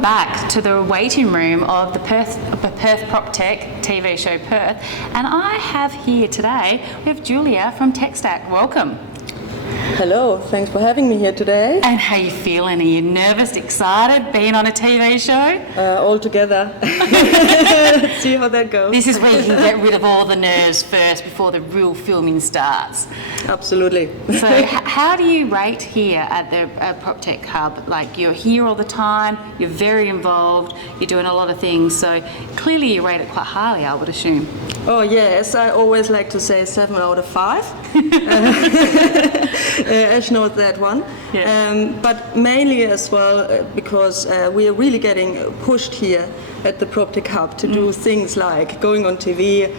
welcome back to the waiting room of the Perth PropTech TV show Perth. And I have here today, we have Julia from teck. Welcome. Hello, thanks for having me here today. And how you feeling? Are you nervous, excited, being on a TV show? All together. Let's see how that goes. This is where you can get rid of all the nerves first before the real filming starts. Absolutely. So how do you rate here at the PropTech Hub? Like, you're here all the time, you're very involved, you're doing a lot of things, so clearly you rate it quite highly, I would assume. Oh yes, I always like to say 7 out of 5. Ash knows that one. Yeah. But mainly as well because we are really getting pushed here at the PropTech Hub to do things like going on TV,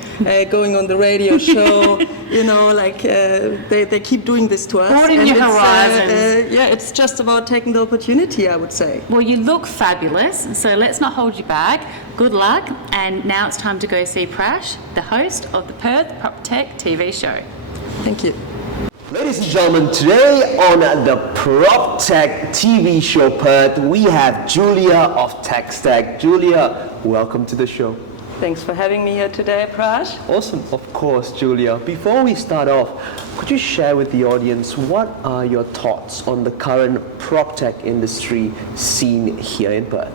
going on the radio show, you know, like they keep doing this to us. Broaden your horizons. Yeah, it's just about taking the opportunity, I would say. Well, you look fabulous, so let's not hold you back. Good luck, and now it's time to go see Prash, the host of the Perth PropTech TV show. Thank you. Ladies and gentlemen, today on the PropTech TV show Perth, we have Julia of teck. Julia, welcome to the show. Thanks for having me here today, Prash. Awesome, of course, Julia. Before we start off, could you share with the audience what are your thoughts on the current PropTech industry scene here in Perth?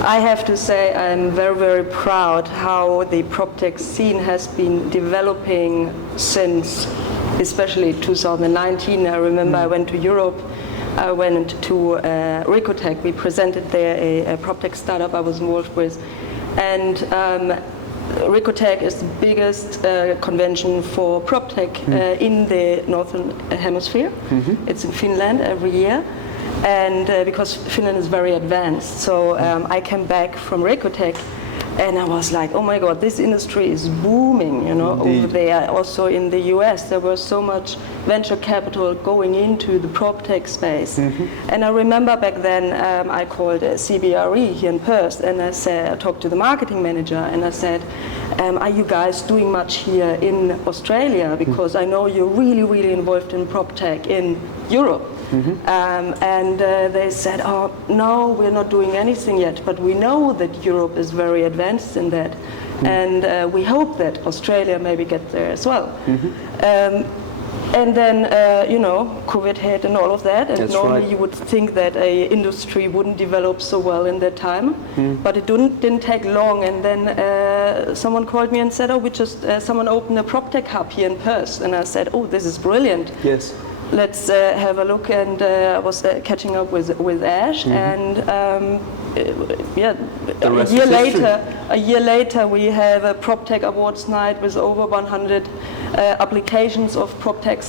I have to say I'm very, very proud how the PropTech scene has been developing since especially 2019. I remember I went to Europe, I went to teck. We presented there a PropTech startup I was involved with. And teck is the biggest convention for PropTech in the Northern Hemisphere. It's in Finland every year. And because Finland is very advanced. So I came back from teck and I was like, oh my God, this industry is booming, you know, over there. Also in the US, there was so much venture capital going into the PropTech space. And I remember back then I called CBRE here in Perth and I talked to the marketing manager and I said, are you guys doing much here in Australia? Because I know you're really, really involved in PropTech in Europe. And they said, oh, no, we're not doing anything yet, but we know that Europe is very advanced in that. And we hope that Australia maybe get there as well. And then, you know, COVID hit and all of that. And That's normally right. you would think that an industry wouldn't develop so well in that time. But it didn't take long. And then someone called me and said, oh, someone opened a PropTech hub here in Perth. And I said, oh, this is brilliant. Yes. Let's have a look, and I was catching up with Ash, and a year later we have a PropTech Awards night with over 100 applications of PropTech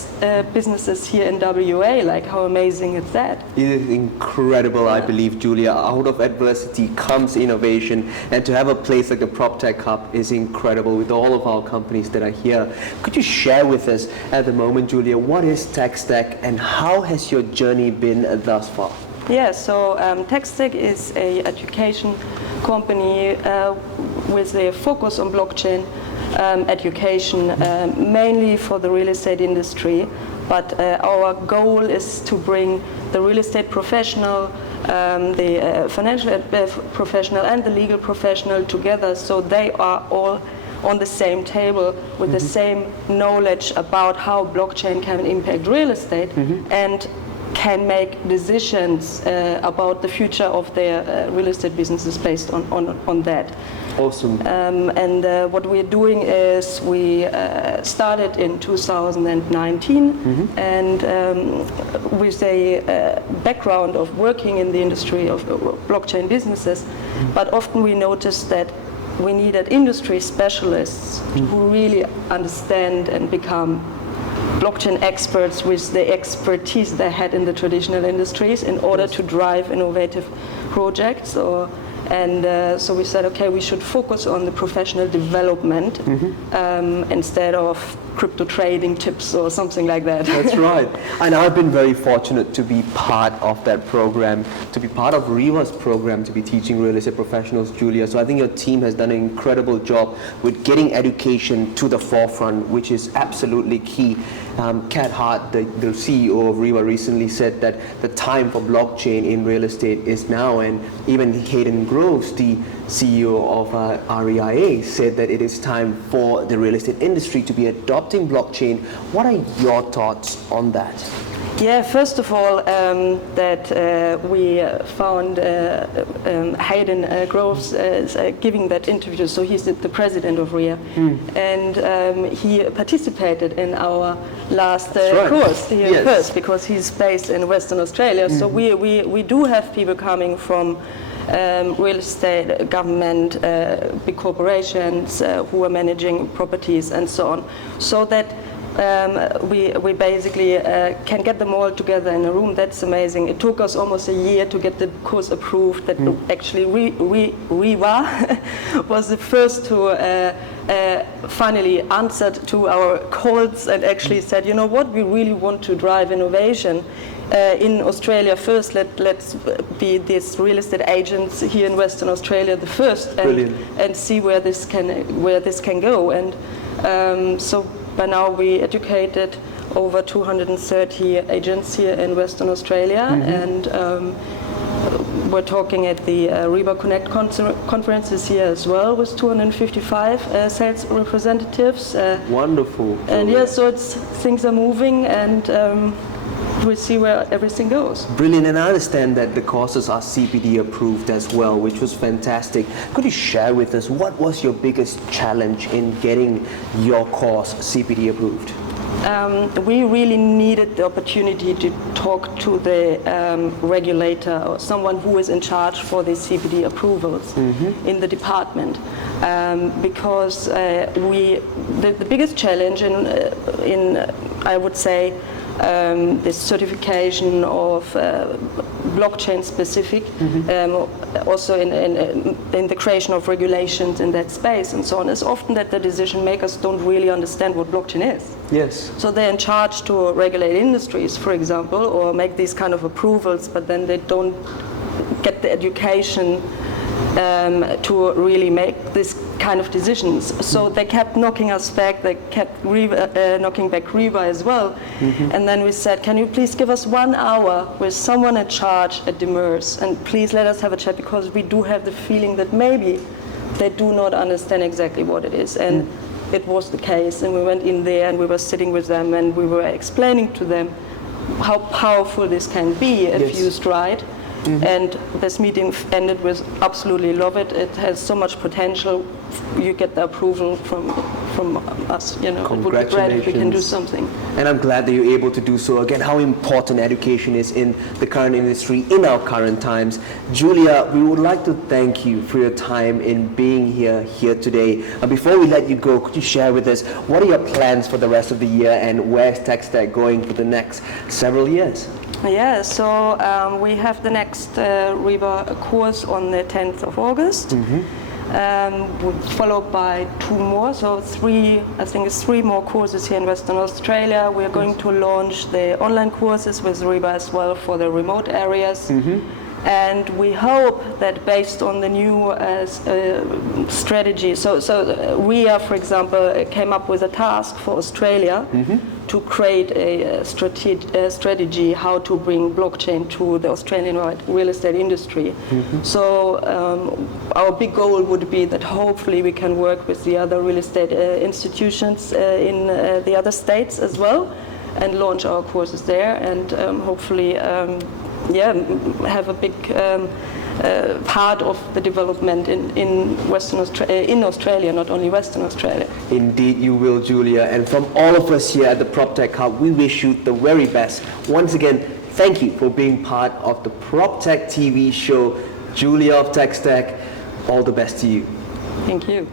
businesses here in WA. Like, how amazing is that? It is incredible, I believe, Julia. Out of adversity comes innovation, and to have a place like the PropTech Hub is incredible with all of our companies that are here. Could you share with us at the moment, Julia, what is teck and how has your journey been thus far? Yeah, so teck is an education company with a focus on blockchain education, mainly for the real estate industry. But our goal is to bring the real estate professional, the financial professional and the legal professional together, so they are all on the same table with the same knowledge about how blockchain can impact real estate and can make decisions about the future of their real estate businesses based on that. Awesome. And what we're doing is we started in 2019 and with a background of working in the industry of blockchain businesses, but often we noticed that we needed industry specialists who really understand and become blockchain experts with the expertise they had in the traditional industries in order to drive innovative projects. So we said, okay, we should focus on the professional development instead of crypto trading tips or something like that. That's right. And I've been very fortunate to be part of that program, to be part of Riva's program, to be teaching real estate professionals, Julia. So I think your team has done an incredible job with getting education to the forefront, which is absolutely key. Kat Hart, the CEO of REBA, recently said that the time for blockchain in real estate is now, and even Hayden Groves, the CEO of REIA, said that it is time for the real estate industry to be adopting blockchain. What are your thoughts on that? Yeah, first of all, that we found Hayden Groves giving that interview. So he's the president of REIA, and he participated in our last course here first, because he's based in Western Australia. So we do have people coming from real estate, government, big corporations who are managing properties and so on, so that we basically can get them all together in a room. That's amazing. It took us almost a year to get the course approved. That actually REBA was the first to finally answered to our calls and actually said, you know what, we really want to drive innovation in Australia first. Let's be these real estate agents here in Western Australia the first, and see where this can go. And so by now we educated over 230 agents here in Western Australia, and we're talking at the REBA Connect conferences here as well with 255 sales representatives. Wonderful. And yeah, so things are moving, and we'll see where everything goes. Brilliant, and I understand that the courses are CPD approved as well, which was fantastic. Could you share with us what was your biggest challenge in getting your course CPD approved? We really needed the opportunity to talk to the regulator or someone who is in charge for the CPD approvals in the department, because the biggest challenge in I would say this certification of blockchain specific, also in the creation of regulations in that space and so on, is often that the decision makers don't really understand what blockchain is. Yes. So they're in charge to regulate industries, for example, or make these kind of approvals, but then they don't get the education to really make this kind of decisions. So they kept knocking us back. They kept knocking back REBA as well. And then we said, can you please give us 1 hour with someone in charge at Demers, and please let us have a chat, because we do have the feeling that maybe they do not understand exactly what it is. And it was the case. And we went in there and we were sitting with them and we were explaining to them how powerful this can be if used right. And this meeting ended with absolutely love it. It has so much potential. You get the approval from us. You know, it would be great if we can do something. And I'm glad that you're able to do so. Again, how important education is in the current industry, in our current times. Julia, we would like to thank you for your time in being here today. And before we let you go, could you share with us what are your plans for the rest of the year, and where's TechStack going for the next several years? Yeah, so we have the next REBA course on the 10th of August, followed by 2 more, so 3 more courses here in Western Australia. We are going to launch the online courses with REBA as well for the remote areas. And we hope that based on the new strategy, so REA, for example, came up with a task for Australia to create a strategy how to bring blockchain to the Australian real estate industry. So our big goal would be that hopefully we can work with the other real estate institutions in the other states as well, and launch our courses there, and hopefully have a big part of the development in Australia, not only Western Australia. Indeed you will, Julia. And from all of us here at the PropTech Hub, we wish you the very best. Once again, thank you for being part of the PropTech TV show. Julia of TechStack, all the best to you. Thank you.